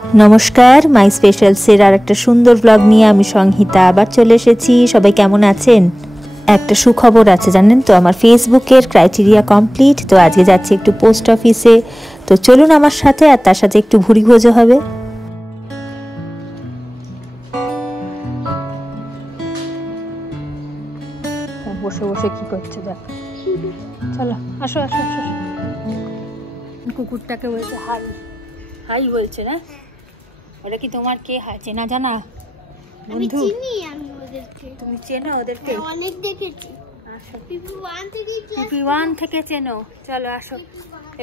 नमस्कार माई स्पेशल्सের আর একটা সুন্দর ব্লগ নিয়ে আমি সংহিতা আবার চলে এসেছি। সবাই কেমন আছেন? একটা সুখবর আছে জানেন তো, আমার ফেসবুকের ক্রাইটেরিয়া কমপ্লিট। তো আজকে যাচ্ছি একটু পোস্ট অফিসে, তো চলুন আমার সাথে, আর তার সাথে একটু ভুড়ি ভোজও হবে। বসে বসে কি করছে দেখ, চলো আসো আসো আসো। কুকুরটাকে বলছে হাই হাই বলছে না, ওরা কি তোমার কে হয় চেনা জানা বন্ধু? তুমি চেনো ওদেরকে? অনেক দেখেছি, PP1 থেকে চেনো। চলো আসো,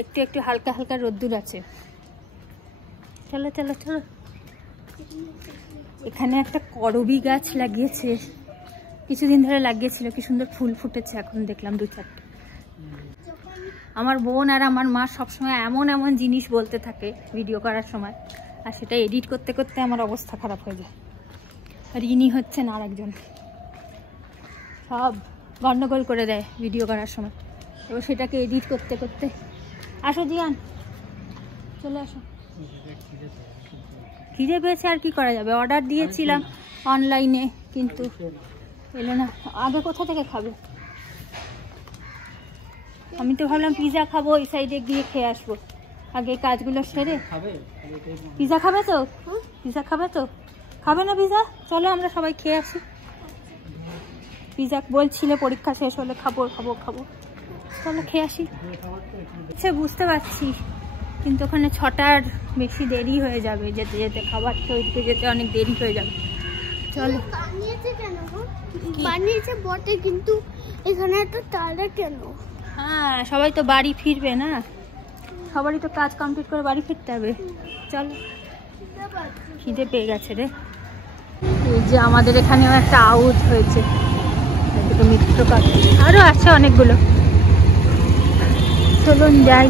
একটু একটু হালকা হালকা রোদ্দুর আছে, চলো চলো চলো। এখানে একটা করবি গাছ লাগিয়েছে, কিছুদিন ধরে লাগিয়েছিল, কি সুন্দর ফুল ফুটেছে, এখন দেখলাম দু চারটে। আমার বোন আর আমার মা সবসময় এমন এমন জিনিস বলতে থাকে ভিডিও করার সময়, আর সেটা এডিট করতে করতে আমার অবস্থা খারাপ হয়ে যায়। আর ইনি হচ্ছেন আর একজন, সব গন্ডগোল করে দেয় ভিডিও করার সময়, এবার সেটাকে এডিট করতে করতে। আসো জিয়ান, চলে আসো। খিদে পেয়েছে, আর কি করা যাবে, অর্ডার দিয়েছিলাম অনলাইনে কিন্তু এলো না। আগে কোথা থেকে খাবে? আমি তো ভাবলাম পিজা খাবো, এই সাইডে গিয়ে খেয়ে আসবো, আগে কাজগুলো সেরে। পিজা খাবে তো? পিজা খাবে তো? খাবে না পিজা? চলো আমরা সবাই খেয়ে আসি। পিজা বলছিলে পরীক্ষা শেষ হলে খাবো খাবো খাবো, চলো খেয়ে আসি। আচ্ছা বুঝতে পারছি, কিন্তু ওখানে 6টার বেশি দেরি হয়ে যাবে যেতে যেতে, খাবার তৈরিতে যেতে অনেক দেরি হয়ে যাবে। চলো। বানিয়েছে বটে, কিন্তু এখানে একটা তালা কেন? হ্যাঁ সবাই তো বাড়ি ফিরবে না, সবারই তো কাজ কমপ্লিট করে বাড়ি ফিরতে হবে। চলো, খিদে পেয়ে গেছে রে। এই যে আমাদের এখানেও একটা আউট হয়েছে, মিত্র কাজ আরও আছে অনেকগুলো। চলুন যাই।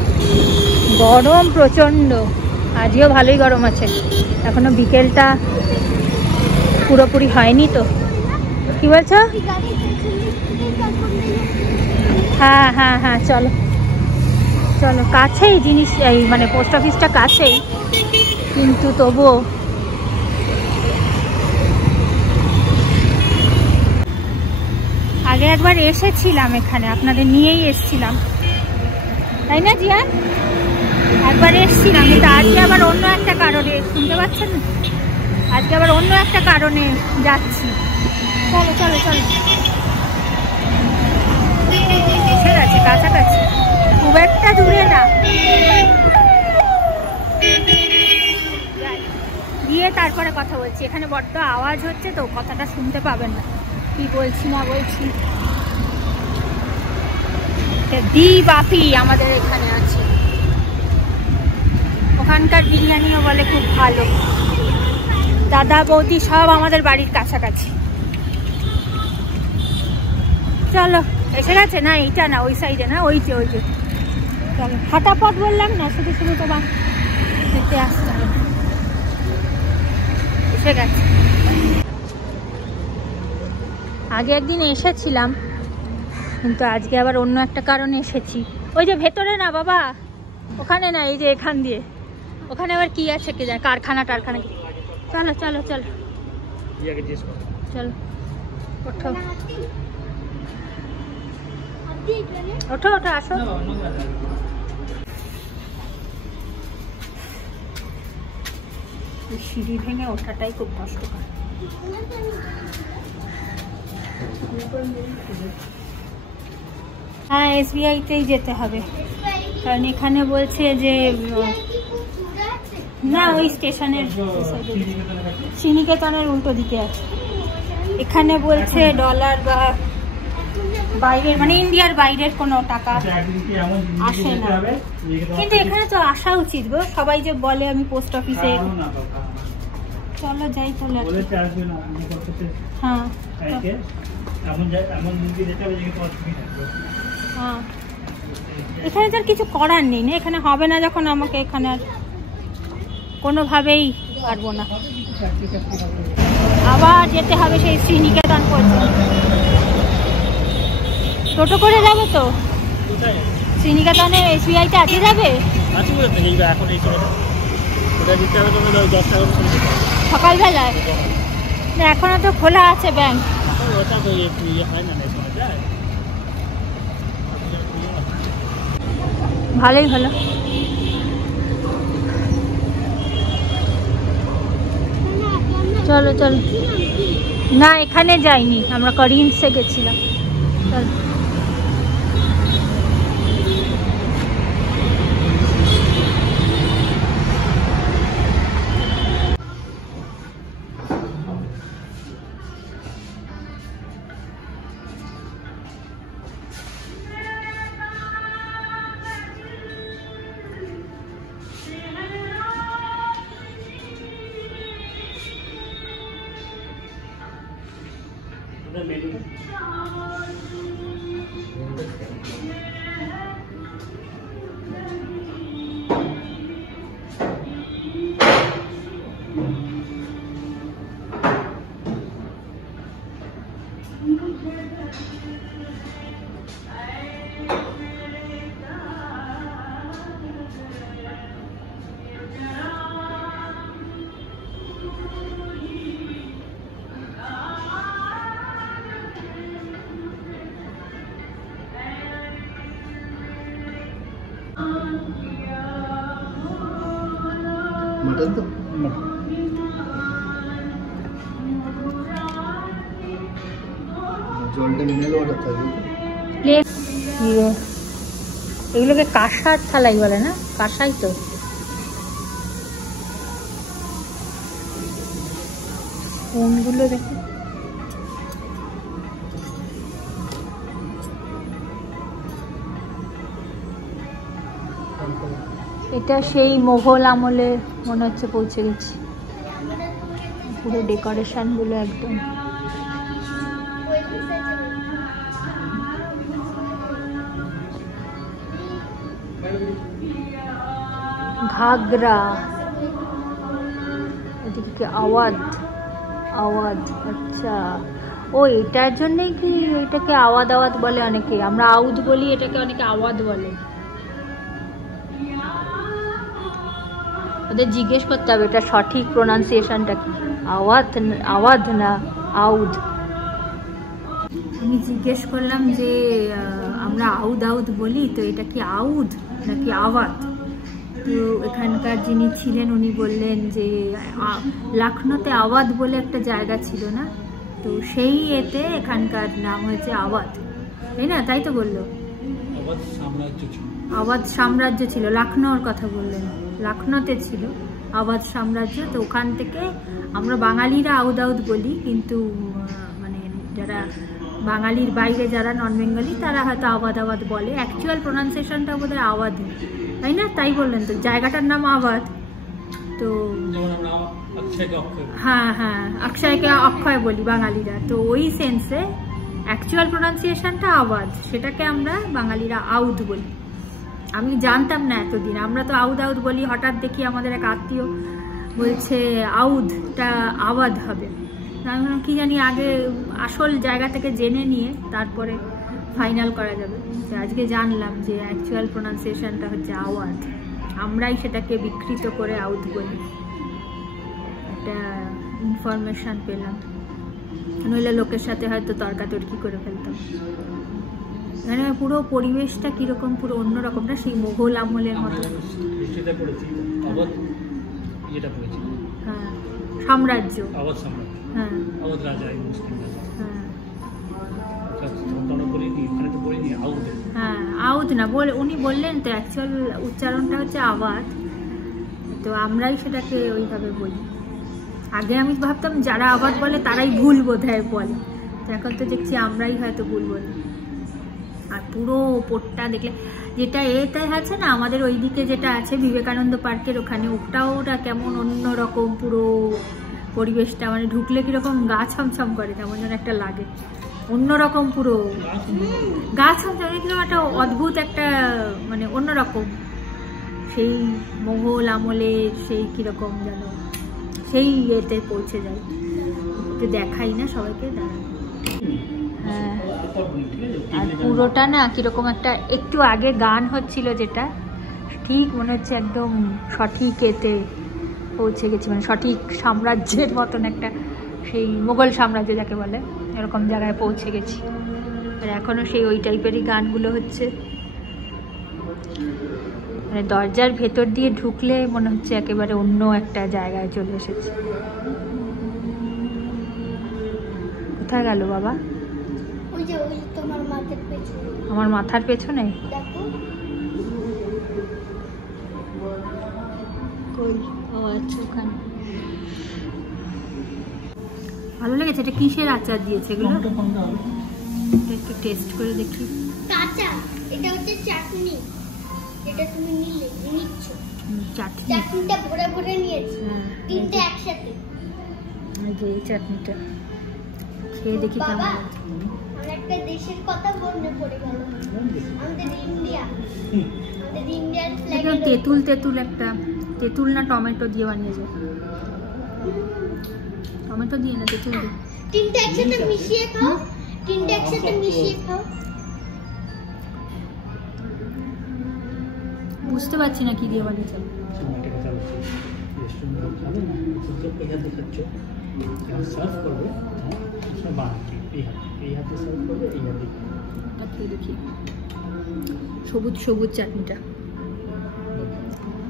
গরম প্রচণ্ড, আজও ভালোই গরম আছে, এখনো বিকেলটা পুরোপুরি হয়নি তো। কি বলছো? হ্যাঁ হ্যাঁ হ্যাঁ চলো চলো, কাছেই জিনিস, এই মানে পোস্ট অফিসটা কাছেই, কিন্তু তবুও আগে একবার এসেছিলাম এখানে, আপনাদের নিয়েই এসেছিলাম তাই না জিয়ান? একবার এসেছিলাম, কিন্তু আজকে আবার অন্য একটা কারণে, শুনতে পাচ্ছেন না, আজকে আবার অন্য একটা কারণে যাচ্ছি। চলো চলো চলো, এসে গেছে কাছাকাছি, খুব একটা দূরে না। গিয়ে তারপরে কথা বলছি, এখানে বড্ড আওয়াজ হচ্ছে তো, কথাটা শুনতে পাবেন না কি বলছি না বলছি। দি বাপি আমাদের এখানে আছে, ওখানকার বিরিয়ানিও বলে খুব ভালো, দাদা বৌদি সব আমাদের বাড়ির কাছাকাছি। চলো এসে গেছে না, এইটা না ওই সাইডে না, ওই যে ওই যে। চলো, হাঁটা পথ বললাম না, শুধু শুধু তো বা দেখতে আসতে হবে। এসে গেছে। আগে একদিন এসেছিলাম, কিন্তু আজকে আবার অন্য একটা কারণে এসেছি। ওই যে ভেতরে না বাবা, ওখানে না, এই যে এখান দিয়ে, ওখানে আবার কি আছে কে জানে, কারখানা টারখানা কি। চলো চলো চলো চলো, ওঠো ওঠো ওঠো, আসো। সিঁড়ি ভেঙে ওঠাটাই খুব কষ্টকর। হ্যাঁ SBI-তেই যেতে হবে, কারণ এখানে বলছে যে না, ওই স্টেশনের শ্রীনিকেতনের উল্টো দিকে আছে। এখানে বলছে ডলার বা বাইরের, মানে ইন্ডিয়ার বাইরের কোনো টাকা আসে না, কিন্তু এখানে তো আসা উচিত গো, সবাই যে বলে আমি পোস্ট অফিসে। চলো যাই তাহলে। হ্যাঁ হ্যাঁ, এখানে তো আর কিছু করার নেই না, এখানে হবে না যখন, আমাকে এখানে আর কোনোভাবেই পারবো না, আবার যেতে হবে সেই শ্রীনিকেতন পর্যন্ত। টোটো করে যাবে তো শ্রীনিকেতনে? SBI-তে আজকে যাবে? সকালবেলায় না, এখনো তো খোলা আছে ব্যাংক। ভালোই হলো। চলো চলো। না এখানে যাইনি, আমরা করিমসে গেছিলাম। চলো। मटन तो জলটা মিনারেল ওয়াটার থাকবে। এগুলোকে কাঁসার থালাই বলে না? কাঁসাই তো। কোনগুলো দেখো, এটা সেই মোগল আমলে মনে হচ্ছে পৌঁছে গেছি। পুরো ডেকোরেশন গুলো একদম। ঘাগরা, এদিকে আওয়াজ আওয়াজ। আচ্ছা, ও এটার জন্যই কি এটাকে আওয়াজ আওয়াজ বলে অনেকে? আমরা আউদ বলি, এটাকে অনেকে আওয়াজ বলে। ওদের জিজ্ঞেস করতে হবে এটা সঠিক প্রোনাউন্সিয়েশনটা কি, আওয়াজ আওয়াজ না আউদ। আমি জিজ্ঞেস করলাম যে আমরা আউদ আউদ বলি, তো এটা কি আউদ নাকি আওয়াজ? তো এখানকার যিনি ছিলেন উনি বললেন যে লখনৌতে আওয়াজ বলে একটা জায়গা ছিল না, তো সেই এতে এখানকার নাম হয়েছে আওয়াজ, তাই না? তাই তো বললো, আওয়াজ সাম্রাজ্য ছিল। লখনৌর কথা বললেন, লখনৌতে ছিল আওয়াজ সাম্রাজ্য। তো ওখান থেকে আমরা বাঙালিরা আউদ আউদ বলি, কিন্তু মানে যারা বাঙালির বাইরে যারা নন বেঙ্গলি তারা হয়তো আওয়াজ আওয়াজ বলে। অ্যাকচুয়াল প্রোনাউন্সিয়েশনটা বোধহয় আওয়াজ, তাই না? তাই বললেন তো, জায়গাটার নাম আওয়াজ। তো হ্যাঁ হ্যাঁ, অক্ষয়কে অক্ষয় বলি বাঙালিরা, তো ওই সেন্সে অ্যাকচুয়াল প্রোনাউন্সিয়েশনটা আওয়াজ, সেটাকে আমরা বাঙালিরা আউদ বলি। আমি জানতাম না এতদিন, আমরা তো আউদ আউদ বলি। হঠাৎ দেখি আমাদের এক আত্মীয় বলছে আউদটা আওয়াজ হবে। আমি কি জানি, আগে আসল জায়গা থেকে জেনে নিয়ে তারপরে ফাইনাল করা যাবে। আজকে জানলাম যে অ্যাকচুয়াল প্রোনাউন্সিয়েশনটা হচ্ছে আওয়াজ, আমরাই সেটাকে বিকৃত করে আউদ বলি। একটা ইনফরমেশন পেলাম, নইলে লোকের সাথে হয়তো তর্কাতর্কি করে ফেলতাম। মানে পুরো পরিবেশটা কিরকম, পুরো অন্যরকম না, সেই মোগল আমলের মতো। হ্যাঁ, সাম্রাজ্য। হ্যাঁ হ্যাঁ, আউদ না বলে উনি বললেন তো, অ্যাকচুয়াল উচ্চারণটা হচ্ছে আওয়াজ। তো আমরাই সেটাকে ওইভাবে বলি। আগে আমি ভাবতাম যারা আওয়াজ বলে তারাই ভুল বোধহয় বলে, তো এখন তো দেখছি আমরাই হয়তো ভুল বলি। আর পুরো ওপরটা দেখলে, যেটা এটাই আছে না আমাদের ওইদিকে যেটা আছে বিবেকানন্দ পার্কের ওখানে, ওটা কেমন অন্যরকম পুরো পরিবেশটা, মানে ঢুকলে কিরকম গা ছমছম করে, কেমন যেন একটা লাগে, অন্যরকম পুরো গা ছমছম, কিরকম একটা অদ্ভুত একটা মানে অন্যরকম, সেই মোগল আমলে সেই কিরকম যেন সেই এতে পৌঁছে যায়। একটু দেখাই না সবাইকে, দাঁড়ান। হ্যাঁ, আর পুরোটা না কিরকম একটা, একটু আগে গান হচ্ছিল যেটা ঠিক মনে হচ্ছে একদম সঠিক এতে পৌঁছে গেছি, মানে সঠিক সাম্রাজ্যের মতন একটা, সেই মোগল সাম্রাজ্য যাকে বলে এরকম জায়গায় পৌঁছে গেছি। আর এখনও সেই ওই টাইপেরই গানগুলো হচ্ছে, মানে দরজার ভেতর দিয়ে ঢুকলে মনে হচ্ছে একেবারে অন্য একটা জায়গায় চলে এসেছে। কোথায় গেল বাবা? ওই যে তোমার মাথার পেছনে। আমার মাথার পেছনে? দেখো কই? ও আচ্ছা, ওখানে। ভালো লেগেছে। এটা কিসের আচার দিয়েছে এগুলো? এটা একটু টেস্ট করে দেখি। কাঁচা, এটা হচ্ছে চাটনি, এটা তুমি নিচ্ছ। চাটনি, চাটনিটা ভরে ভরে নিয়েছি, তিনটে একসাথে। এই যে এই চাটনিটা খেয়ে দেখি কেমন বাবা, লাগে। আমার একটা দেশের কথা মনে পড়ে গেল, আমাদের ইন্ডিয়া। আমাদের ইন্ডিয়ার ফ্ল্যাগ তেঁতুল, তেঁতুল একটা, তেঁতুল না টমেটো দিয়ে বানিয়েছে? টমেটো দিয়ে না, তেঁতুল দিয়ে। তিনটে একসাথে মিশিয়ে খাও, তিনটে একসাথে মিশিয়ে খাও। বুঝতে পারছি না কি দিয়ে বানিয়েছে। দেখি সবুজ সবুজ চাটনিটা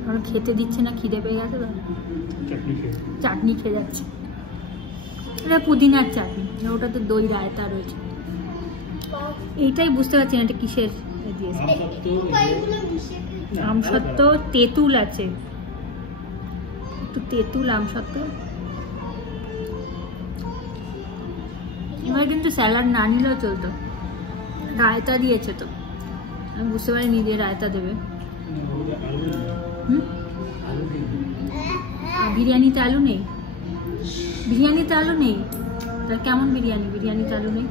আমার খেতে দিচ্ছে না, খিদে পেয়ে গেছে তো চাটনি খেয়ে যাচ্ছে। এটা পুদিনার চাটনি, ওটাতে দই রায়তা রয়েছে। এইটাই বুঝতে পারছি না এটা কিসের দিয়েছে। আমসত্ত্ব, তেঁতুল আছে, একটু তেঁতুল, আমসত্ত্ব। এবার কিন্তু স্যালাড না নিলেও চলতো, রায়তা দিয়েছে তো, আমি বুঝতে পারিনি যে রায়তা দেবে। বিরিয়ানিতে আলু নেই? বিরিয়ানিতে আলু নেই? তাহলে কেমন বিরিয়ানি? বিরিয়ানিতে আলু নেই?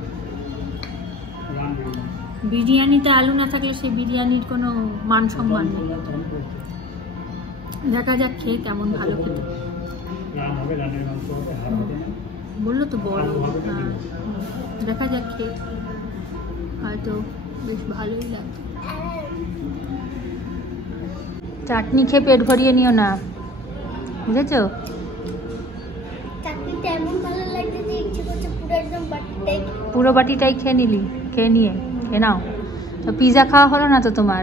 বিরিয়ানিতে আলু না থাকলে সেই বিরিয়ানির কোনো মান সম্মান নেই। দেখা যাক খেয়ে কেমন, ভালো খেতে। বললো তো বড়, হ্যাঁ দেখা যাক খেয়ে, হয়তো বেশ ভালোই লাগবে। চাটনি খেয়ে পেট ভরিয়ে নিও না, বুঝেছো? চাটনিটা এমন ভালো লাগছে যে ইচ্ছে করছে পুরো একদম বাটিটাই, পুরো বাটিটাই খেয়ে নিলি? খেয়ে নিয়ে খেয়ে নাও। তো পিৎজা খাওয়া হলো না তো তোমার?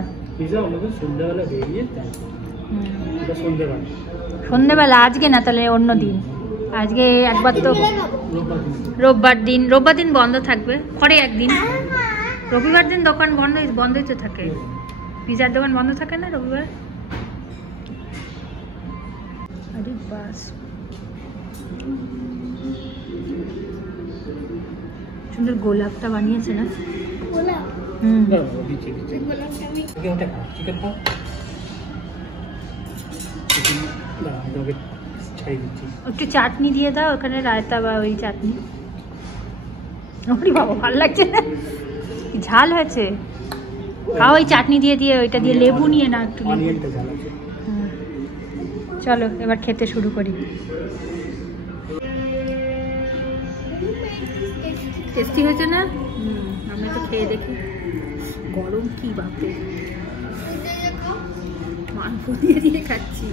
সন্ধ্যেবেলা? আজকে না, তাহলে অন্য দিন। আজকে একবার তো রোববার দিন, রোববার দিন বন্ধ থাকবে, পরে একদিন রবিবার দিন দোকান বন্ধই তো থাকে। পিৎজার দোকান বন্ধ থাকে না রবিবার? আরে বাস, সুন্দর গোলাপটা বানিয়েছে না? একটু চাটনি দিয়ে দাও ওখানে, রায়তা বা ওই চাটনি। বাবা ভালো লাগছে না, ঝাল হয়েছে। খাও ওই চাটনি দিয়ে দিয়ে, ওইটা দিয়ে লেবু নিয়ে না একটু। চলো এবার খেতে শুরু করি। টেস্টি হয়েছে না? আমি তো খেয়ে দেখি। গরম কি বাপে, মাংস দিয়ে দিয়ে খাচ্ছি।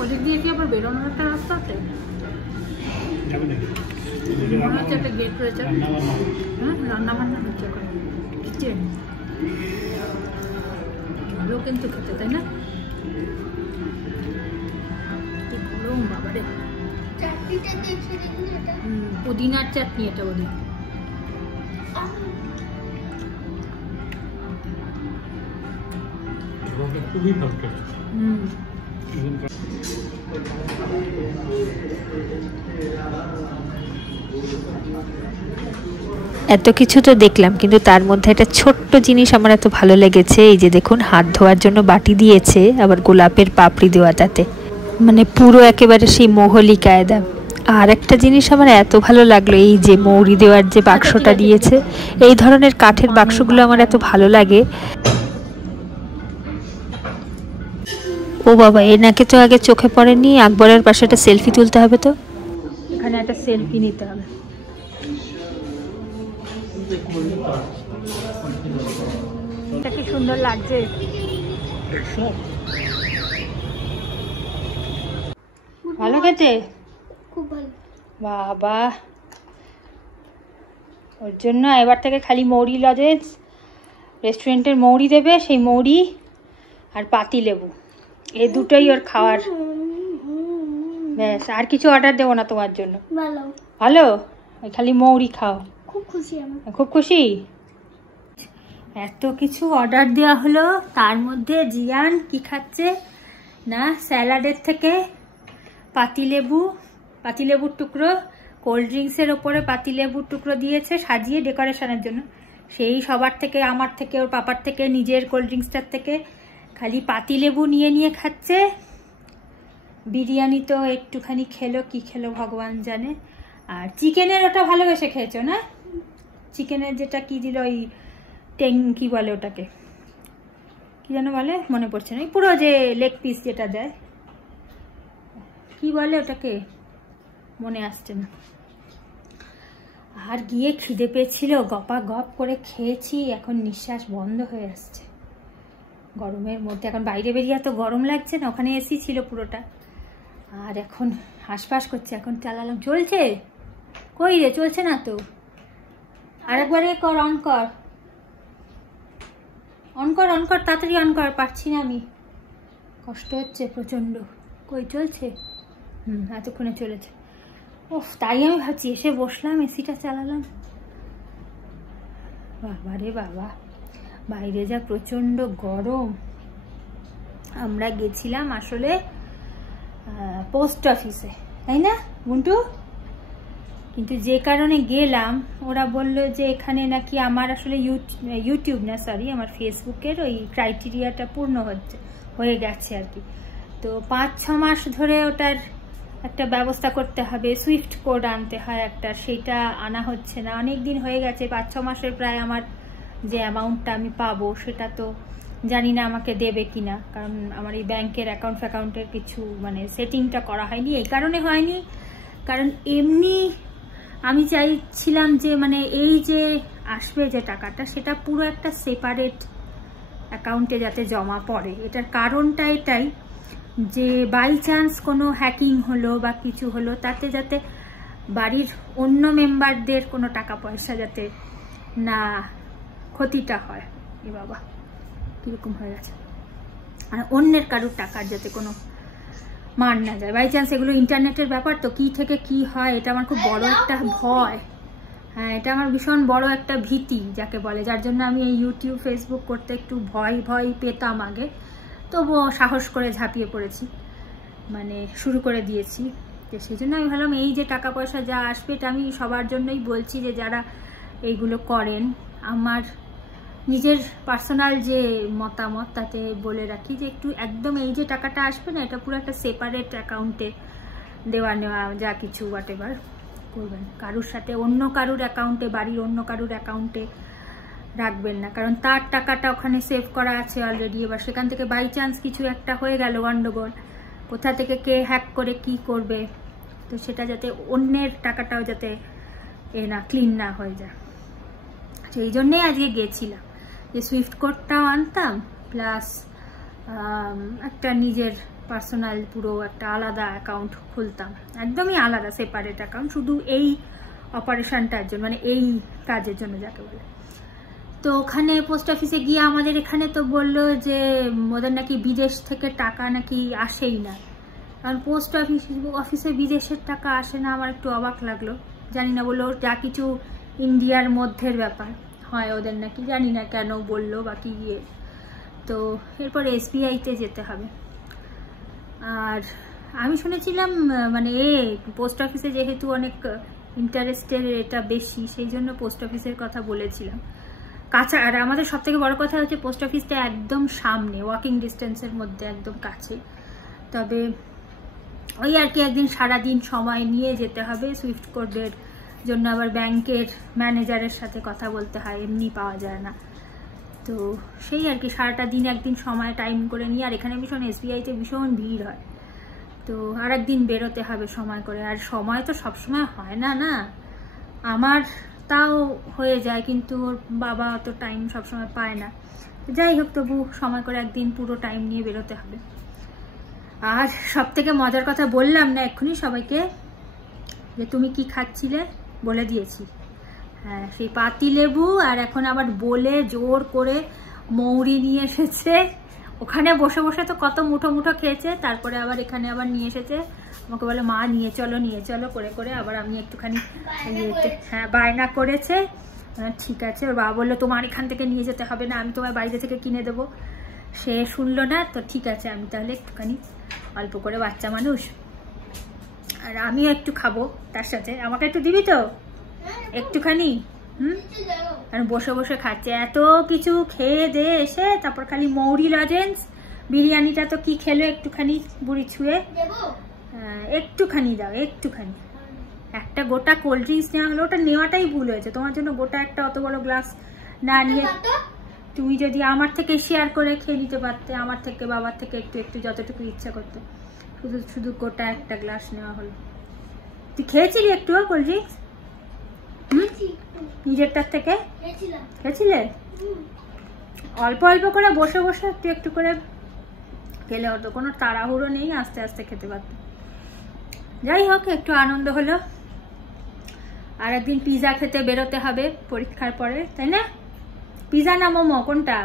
ওদিক দিয়ে কি আবার বেরোনোর একটা রাস্তা আছে? মনে হচ্ছে একটা গেট রয়েছে। হ্যাঁ, রান্না বান্না হচ্ছে এখন, কিচেন। ভালো কিন্তু খেতে, তাই না? গরম বাবারে। পুদিনার চাটনি এটা বলি। খুবই ভালো। এত কিছু তো দেখলাম, কিন্তু তার মধ্যে একটা ছোট্ট জিনিস আমার এত ভালো লেগেছে। এই যে দেখুন, হাত ধোয়ার জন্য বাটি দিয়েছে, আবার গোলাপের পাপড়ি দেওয়া তাতে, মানে পুরো একেবারে সেই মোঘলি কায়দা। আর একটা জিনিস আমার এত ভালো লাগলো, এই যে মৌরি দেওয়ার যে বাক্সটা দিয়েছে, এই ধরনের কাঠের বাক্সগুলো আমার এত ভালো লাগে। ও বাবা, এনাকে তো আগে চোখে পড়েনি। আকবরের পাশে একটা সেলফি তুলতে হবে তো। এখানে একটা সেলফি নিতে হবে। এটা কি সুন্দর লাগছে। ভালো খেতে, খুব ভালো। বাবা, ওর জন্য এবার থেকে খালি মৌরি লজেন্স, রেস্টুরেন্টের মৌরি দেবে, সেই মৌরি আর পাতি লেবু, এই দুটোই ওর খাওয়ার। ব্যাস, আর কিছু অর্ডার দেবো না তোমার জন্য। ভালো ভালো, ওই খালি মৌরি খাও। খুব খুশি আমি। খুব খুশি। এত কিছু অর্ডার দেওয়া হলো, তার মধ্যে জিয়ান কি খাচ্ছে না, স্যালাডের থেকে পাতিলেবুর টুকরো, কোল্ড ড্রিঙ্কসের ওপরে পাতিলেবুর টুকরো দিয়েছে সাজিয়ে ডেকোরেশনের জন্য। সেই সবার থেকে, আমার থেকে, ওর পাপার থেকে, নিজের কোল্ড ড্রিঙ্কসটার থেকে খালি পাতিলেবু নিয়ে নিয়ে খাচ্ছে। বিরিয়ানি তো একটুখানি খেলো, কি খেলো ভগবান জানে। আর চিকেনের ওটা ভালোবেসে খেয়েছো না, চিকেনের যেটা কি দিল, ওই কি বলে ওটাকে, কি যেন বলে, মনে পড়ছে না, পুরো যে লেগ পিস যেটা দেয়, কি বলে ওটাকে, মনে আসছে না। আর গিয়ে খিদে পেয়েছিল, গপা গপ করে খেয়েছি, এখন নিঃশ্বাস বন্ধ হয়ে আসছে গরমের মধ্যে। এখন বাইরে বেরিয়ে এত গরম লাগছে না, ওখানে এসি ছিল পুরোটা, আর এখন হাঁসফাঁস করছে। এখন চালালাম, চলছে কই রে, চলছে না তো, আরেকবারে কর, অন কর তাড়াতাড়ি অন কর, পারছি না আমি, কষ্ট হচ্ছে প্রচন্ড। কই চলছে, এতক্ষণে চলেছে। ওফ, তাই আমি ভাবছি, এসে বসলাম, এসিটা চালালাম, বাবা রে বাবা, বাইরে যা প্রচন্ড গরম। আমরা গেছিলাম আসলে পোস্ট অফিসে, তাই না মুন্টু? কিন্তু যে কারণে গেলাম, ওরা বললো যে এখানে নাকি আমার আসলে ইউটিউব না, সরি, আমার ফেসবুকের ওই ক্রাইটেরিয়াটা পূর্ণ হয়ে গেছে আর কি। তো 5-6 মাস ধরে ওটার একটা ব্যবস্থা করতে হবে, সুইফট কোড আনতে হয় একটা, সেটা আনা হচ্ছে না, অনেক দিন হয়ে গেছে। 5-6 মাসের প্রায় আমার যে অ্যামাউন্টটা আমি পাবো, সেটা তো জানি না আমাকে দেবে কিনা, কারণ আমার এই ব্যাংকের অ্যাকাউন্টের কিছু মানে সেটিংটা করা হয়নি। এই কারণে হয়নি, কারণ এমনি আমি চাইছিলাম যে মানে এই যে আসবে যে টাকাটা, সেটা পুরো একটা সেপারেট অ্যাকাউন্টে যাতে জমা পড়ে। এটার কারণটা এটাই যে বাই চান্স কোনো হ্যাকিং হলো বা কিছু হলো, তাতে যাতে বাড়ির অন্য মেম্বারদের কোনো টাকা পয়সা যাতে না ক্ষতিটা হয়। এ বাবা, কীরকম হয়ে গেছে, মানে অন্যের কারোর টাকার যাতে কোনো মার না যায়। বাই চান্স এগুলো ইন্টারনেটের ব্যাপার তো, কি থেকে কি হয়, এটা আমার খুব বড় একটা ভয়। হ্যাঁ, এটা আমার ভীষণ বড় একটা ভীতি যাকে বলে, যার জন্য আমি এই ইউটিউব ফেসবুক করতে একটু ভয় পেতাম আগে, তবুও সাহস করে ঝাঁপিয়ে পড়েছি, মানে শুরু করে দিয়েছি। তো সেই জন্য আমি ভাবলাম এই যে টাকা পয়সা যা আসবে, এটা আমি সবার জন্যই বলছি যে যারা এইগুলো করেন, আমার নিজের পার্সোনাল যে মতামত তাতে বলে রাখি যে একটু একদম এই যে টাকাটা আসবে না, এটা পুরো একটা সেপারেট অ্যাকাউন্টে দেওয়া নেওয়া যা কিছু হোয়াটএভার করবেন, কারুর সাথে অন্য কারুর অ্যাকাউন্টে, বাড়ির অন্য কারুর অ্যাকাউন্টে রাখবেন না, কারণ তার টাকাটা ওখানে সেভ করা আছে অলরেডি। এবার সেখান থেকে বাই চান্স কিছু একটা হয়ে গেল গন্ডগোল, কোথা থেকে কে হ্যাক করে কি করবে, তো সেটা যাতে অন্যের টাকাটাও যাতে ক্লিন না হয়ে যায়। সেই জন্যেই আজকে গেছিলাম যে সুইফট কোডটাও আনতাম, প্লাস একটা নিজের পার্সোনাল পুরো একটা আলাদা অ্যাকাউন্ট খুলতাম, একদমই আলাদা সেপারেট অ্যাকাউন্ট, শুধু এই অপারেশনটার জন্য, মানে এই কাজের জন্য যাকে বলে। তো ওখানে পোস্ট অফিসে গিয়ে আমাদের এখানে তো বললো যে ওদের নাকি বিদেশ থেকে টাকা নাকি আসেই না, কারণ পোস্ট অফিসে বিদেশের টাকা আসে না। আমার একটু অবাক লাগলো, জানি না, বললো যা কিছু ইন্ডিয়ার মধ্যের ব্যাপার হয় ওদের নাকি, জানি না কেন বললো বাকি গিয়ে। তো এরপর SBI-তে যেতে হবে। আর আমি শুনেছিলাম মানে পোস্ট অফিসে যেহেতু অনেক ইন্টারেস্টের এটা বেশি, সেই জন্য পোস্ট অফিসের কথা বলেছিলাম কাছে। আর আমাদের সব থেকে বড় কথা হচ্ছে পোস্ট অফিসটা একদম সামনে, ওয়াকিং ডিস্টেন্সের মধ্যে, একদম কাছে। তবে ওই আর কি একদিন সারাদিন সময় নিয়ে যেতে হবে সুইফট কোডের জন্য, আবার ব্যাংকের ম্যানেজারের সাথে কথা বলতে হয়, এমনি পাওয়া যায় না। তো সেই আর কি সারাটা দিন একদিন সময় টাইম করে নিয়ে, আর এখানে ভীষণ SBI-তে ভীষণ ভিড় হয়, তো তো আর একদিন বেরোতে হবে সময় করে, আর সময় তো সবসময় হয় না না, আমার তাও হয়ে যায় কিন্তু ওর বাবা অত টাইম সবসময় পায় না। যাই হোক তবু সময় করে একদিন পুরো টাইম নিয়ে বেরোতে হবে। আর সব থেকে মজার কথা বললাম না এক্ষুনি সবাইকে, যে তুমি কি খাচ্ছিলে বলে দিয়েছি। হ্যাঁ, সেই পাতি লেবু, আর এখন আবার বলে জোর করে মৌরি নিয়ে এসেছে। ওখানে বসে বসে তো কত মুঠো মুঠো খেয়েছে, তারপরে আবার এখানে আবার নিয়ে এসেছে, আমাকে বলে মা নিয়ে চলো করে করে আবার আমি একটুখানি হ্যাঁ বায়না করেছে। ঠিক আছে, ওর বাবা বললো তোমার এখান থেকে নিয়ে যেতে হবে না, আমি তোমার বাড়িতে থেকে কিনে দেবো। সে শুনলো না, তো ঠিক আছে আমি তাহলে একটুখানি অল্প করে, বাচ্চা মানুষ, আর আমিও একটু খাবো তার সাথে, আমাকে একটু দিবি তো একটুখানি? আর বসে বসে খাচ্ছে, এত কিছু খেয়ে দিয়ে এসে তারপর খালি মৌরি লজেন্স। বিরিয়ানিটা তো কি খেলো একটুখানি বুড়ি ছুঁয়ে, একটুখানি দাও, একটুখানি। একটা গোটা কোল্ড ড্রিঙ্কস নেওয়া হলো, ওটা নেওয়াটাই ভুল হয়েছে তোমার জন্য, গোটা একটা অত বড় গ্লাস না নিয়ে তুমি যদি আমার থেকে শেয়ার করে খেয়ে নিতে পারতে, আমার থেকে বাবার থেকে একটু একটু যতটুকু ইচ্ছা করতো, শুধু শুধু গোটা একটা গ্লাস নেওয়া হলো। তুই খেয়েছিলি একটু কোল্ড ড্রিঙ্কস নিজেরটার থেকে? খেয়েছিলে? অল্প অল্প করে বসে বসে একটু একটু করে খেলে হতো, কোনো তাড়াহুড়ো নেই, আস্তে আস্তে খেতে পারতো। যাই হোক একটু আনন্দ হলো। আর একদিন পিৎজা খেতে বেরোতে হবে পরীক্ষার পরে, তাই না? পিৎজা না মোমো, কোনটা?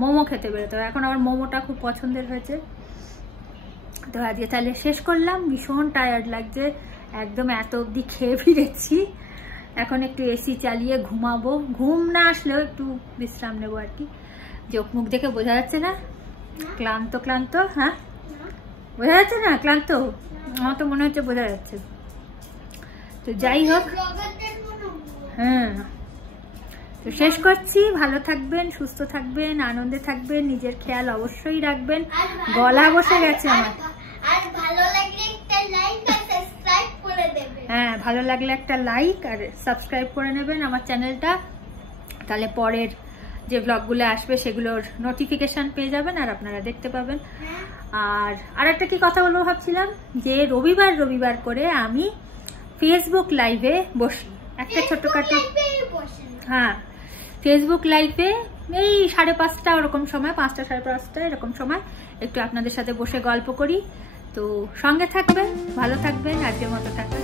মোমো খেতে বেরোতে হবে। এখন আমার মোমোটা খুব পছন্দের হয়েছে। তো আজকে তাহলে শেষ করলাম, ভীষণ টায়ার্ড লাগছে, একদম এত অবধি খেয়ে ফিরেছি। এখন একটু এসি চালিয়ে ঘুমাবো, ঘুম না আসলেও একটু বিশ্রাম নেবো আর কি। চোখ মুখ দেখে বোঝা যাচ্ছে না ক্লান্ত ক্লান্ত? হ্যাঁ বোঝা যাচ্ছে না ক্লান্ত? আমার তো মনে হচ্ছে বোঝা যাচ্ছে। তো যাই হোক, হ্যাঁ তো শেষ করছি। ভালো থাকবেন, সুস্থ থাকবেন, আনন্দে থাকবেন, নিজের খেয়াল অবশ্যই রাখবেন। গলা বসে গেছে আমার। হ্যাঁ, ভালো লাগলে একটা লাইক আর সাবস্ক্রাইব করে নেবেন আমার চ্যানেলটা, তাহলে পরের যে ব্লগগুলো আসবে সেগুলোর নোটিফিকেশন পেয়ে যাবেন আর আপনারা দেখতে পাবেন। আর একটা কি কথা বলবো ভাবছিলাম, যে রবিবার করে আমি ফেসবুক লাইভে বসি, একটা ছোটখাটো, হ্যাঁ ফেসবুক লাইভে এই 5:30 ওরকম সময়, 5টা 5:30 এরকম সময় একটু আপনাদের সাথে বসে গল্প করি। তো সঙ্গে থাকবেন, ভালো থাকবেন, আজকের মতো টাটা।